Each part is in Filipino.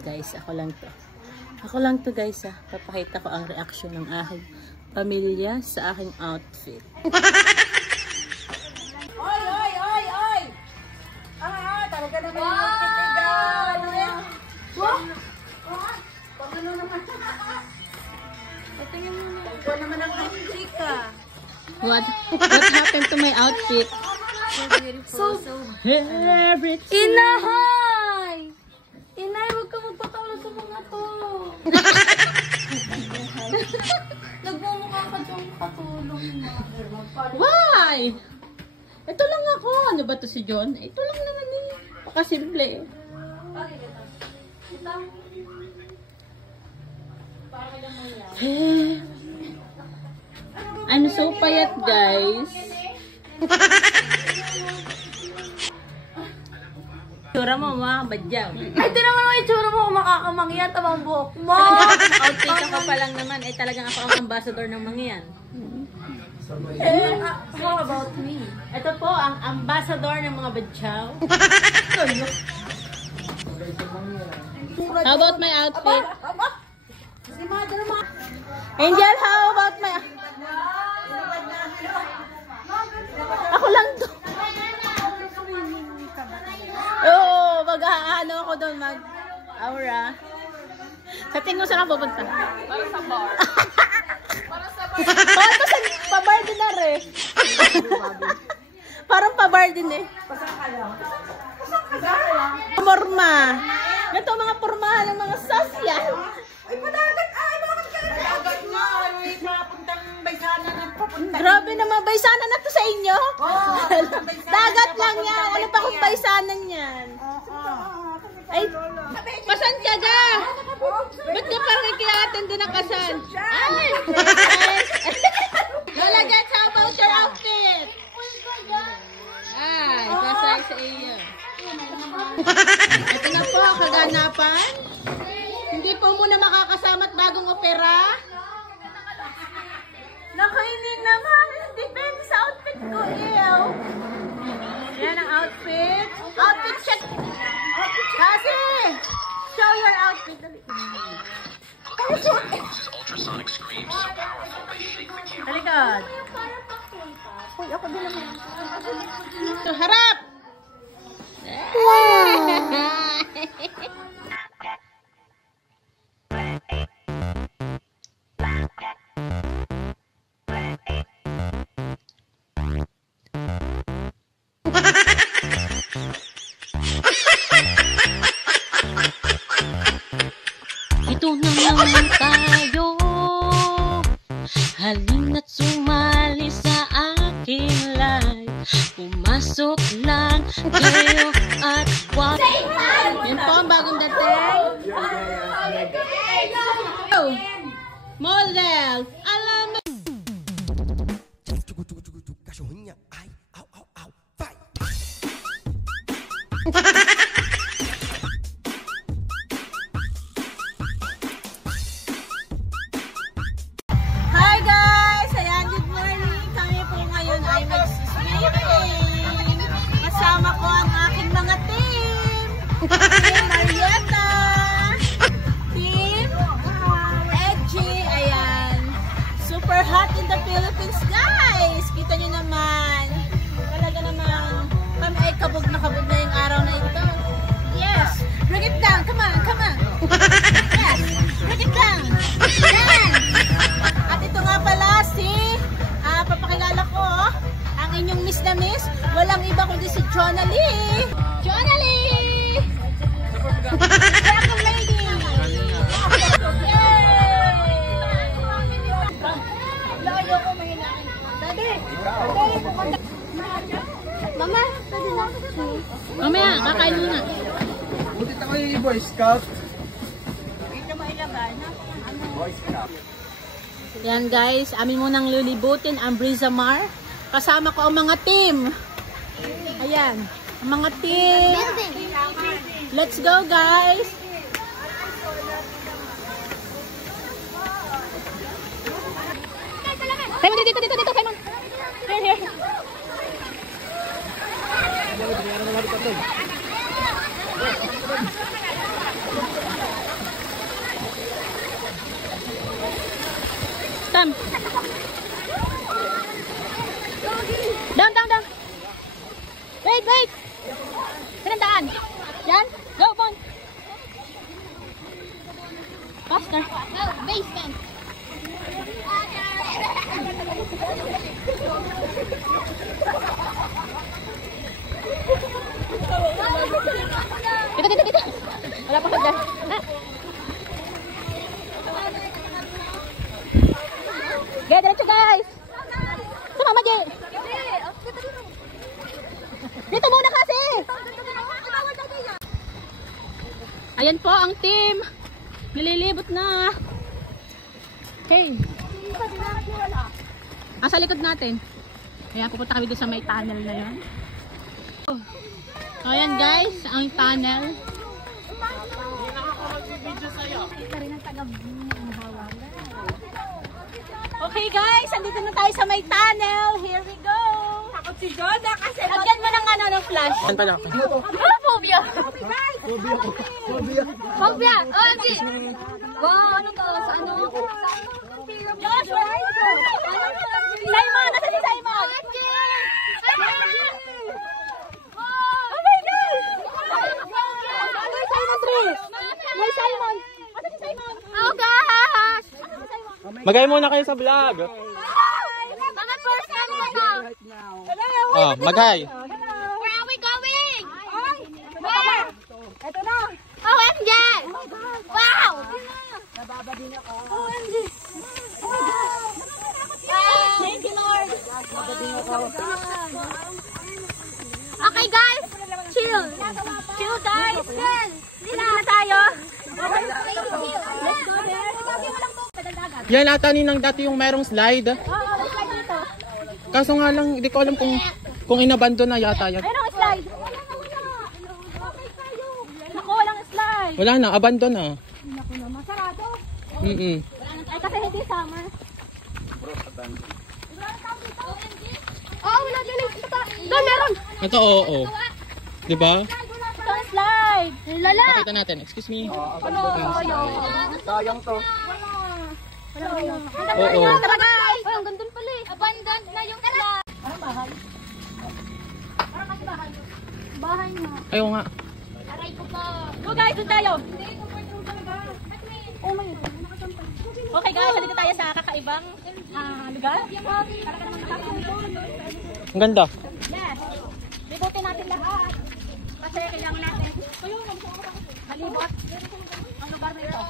Guys, ako lang to. Ako lang to guys ha. Papakita ko ang reaksyon ng aking pamilya sa aking outfit. Oy, oy, oy, oy! Talaga naman yung outfit nila. Pag ano naman. Tingnan mo na. Ito naman ang outfit ka. What happened to my outfit? So beautiful. So everything. Inahay! Inay, huwag ka magpatawala sa mga to. Nagmumukha ka dyan katulong. Why? Ito lang ako. Ano ba to si John? Ito lang naman eh. Pakasimple eh. I'm so payat guys. Tsura mo mga badyaw. Ay, di naman ang itsura mo kung makakamangyan tamang buhok mo. Outfit ako pa lang naman. Eh talagang ako ang ambassador ng mga yan. How about me? Ito po ang ambassador ng mga badyaw. How about my outfit? Si mother mo. Angel, how about my... Ako lang to. Oo, mag-ano ako doon, mag-aura. Sa tingin mo saan ako pupunta? Para sa bar. Para sa bar. Parang sa pa-bar din na rin. Parang pa-bar din eh. Porma. Ito mga pormahan ng mga sosyal. Ay, padagat! Ay, bakit ka? Padagat nga! Ay, papuntang baysana na papunta. Grabe naman, baysanan na to sa inyo. Oo. Dagat lang yan. Ano pa kung baysanan yan? Ay, pasan ka ga? Ba't ka parang ikiyatin din ang kasal? Ay! Lola Gets, how about your outfit? Ay, pasay sa iyo. Ito na po ang kaganapan. Hindi po muna makakasama't bagong opera. Nakainin naman. Depende sa outfit ko. Ew. Yan ang outfit. Outfit check. Kasi, show your outfit. Talikod. Uy, ako din naman. So, harap! Ito na naman tayo. Halina't sumali sa aking live. Pumasok lang kayo at wag. Yan po ang bagong dating. Oh, model. Alam mo. Hi guys! Ayan, good morning. Kami po ngayon ay mag-swimming. Kasama ko ang aking mga team. Team Marietta. Team Edgy. Ayan. Super hot in the Philippines guys. Kita nyo naman. Talaga naman. Kami ay kabog na yung araw na ito. Yes. Bring it down. Come on, come on. Yes. Bring it down. Yan. At ito nga pala si, papakilala ko, ang inyong miss na miss, walang iba kundi si Jonalie! Jonalie! Welcome lady! Yay! Layo ko may hinahin. Daddy! Mama! Daddy na. Mamaya, kakain muna. Butit ako yung Boy Scout. Ito mo ilaban, ha? Boy Scout. Yan guys, amin munang lilibutin ang Brizamar. Kasama ko ang mga team. Ayan, ang mga team. Let's go guys! Simon, dito, Simon! Here. Dam. Dam. Wait. Sinandaan. Yan. Go, Bon. Faster. No, basement. Kita. Wala pa ka dyan. Okay, diretso guys. Sumama, Jay. Dito muna kasi. Ayan po ang team. Nililibot na. Okay. Sa likod natin. Ayan, pupunta kami doon sa may tunnel na yun. So, ayan guys, ang tunnel. Okay guys, andito na tayo sa may tunnel. Here we go. Takot si Jonah kasi Lagyan mo ng flash. Yan pala. Phobia. Phobia. Phobia. OMG. Wow, ano to? Sa ano? Josh, where are you? Simon, nasa si Simon? OMG. Oh my God! May Simon 3. May Simon. Nasa si Simon? Oh gosh. Magay muna kayo sa vlog. Mga first time ko to. Oh, magay. Where are we going? Where? Ito na. OMG. Wow. Thank you, Lord. Okay guys, chill. Chill, guys. Chill na tayo. Let's go there. Yan ata ninang dati yung merong slide. May slide dito. Kaso nga lang, hindi ko alam kung inabandon na yata yan. Ayun ang slide. Naku, walang slide. Wala na, abandon na. Naku naman, sarado. Ay, kasi hindi summer. Oh, wala galing. Doon meron. Ito, oo. Diba? Ito ang slide. Lala. Pakita natin. Excuse me. Sayang to. Oo. Tara guys. Ay, ang gandun pala eh. Abandoned na yung slide. Bahay na. Ayaw nga. Aray ko pa. Go guys, doon tayo. Okay guys, dito tayo sa kakaibang lugar. Ang ganda. Yes. Libutin natin lahat. Kasi kailangan natin malibot ang lugar na ito.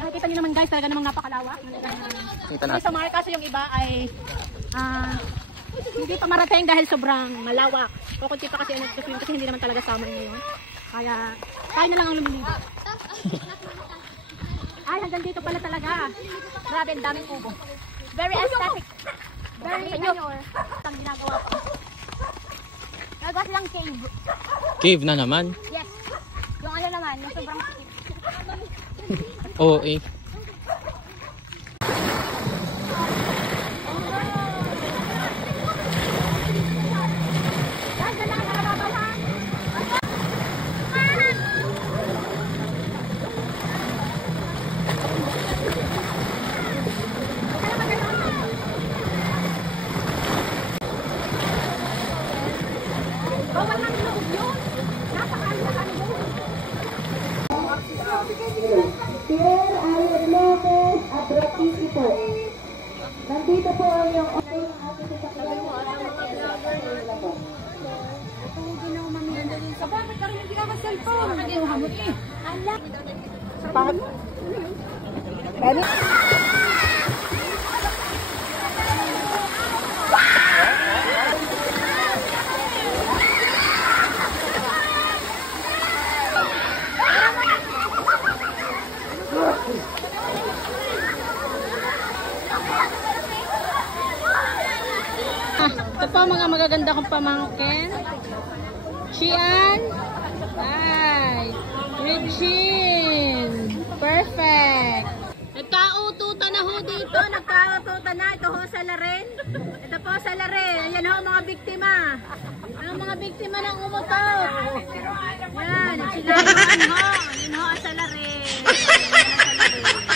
Nakikita niyo naman guys, talaga namang napakalawak. Kita May natin. summer kaso yung iba ay hindi pa marating dahil sobrang malawak. Kukunti pa kasi kasi hindi naman talaga summer ngayon. Kaya tayo na lang ang lumilibot. Ay, hanggang dito pala talaga. Grabe, ang daming kubo. Very aesthetic. Very manure. Ang ginagawa ko. Nagawa silang cave. Cave na naman. Yes. Yung ano naman, yung sobrang sikip. Oo eh. Pierre Allen Lopez at Ratisi po. Nandito po ang yung ating sasakyan. Bakit ka rin hindi ka mag-cellphone? Ito po mga magaganda kong pamangkin. Xian. Ay. Ribshin. Perfect. Nagkaututan na ho dito. Nagkaututan na. Ito ho sa Laren. Ito po sa Laren. Ayan ho mga biktima. Ang mga biktima ng umutot. Yan. Sila ho. Ayan ho sa Laren.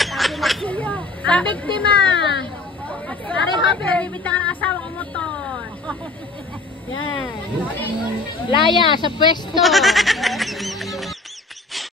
Sabi na siya. Ang biktima. Ari ho, pinagbibitang ng asawang motor. Yan. Laya sa pwesto.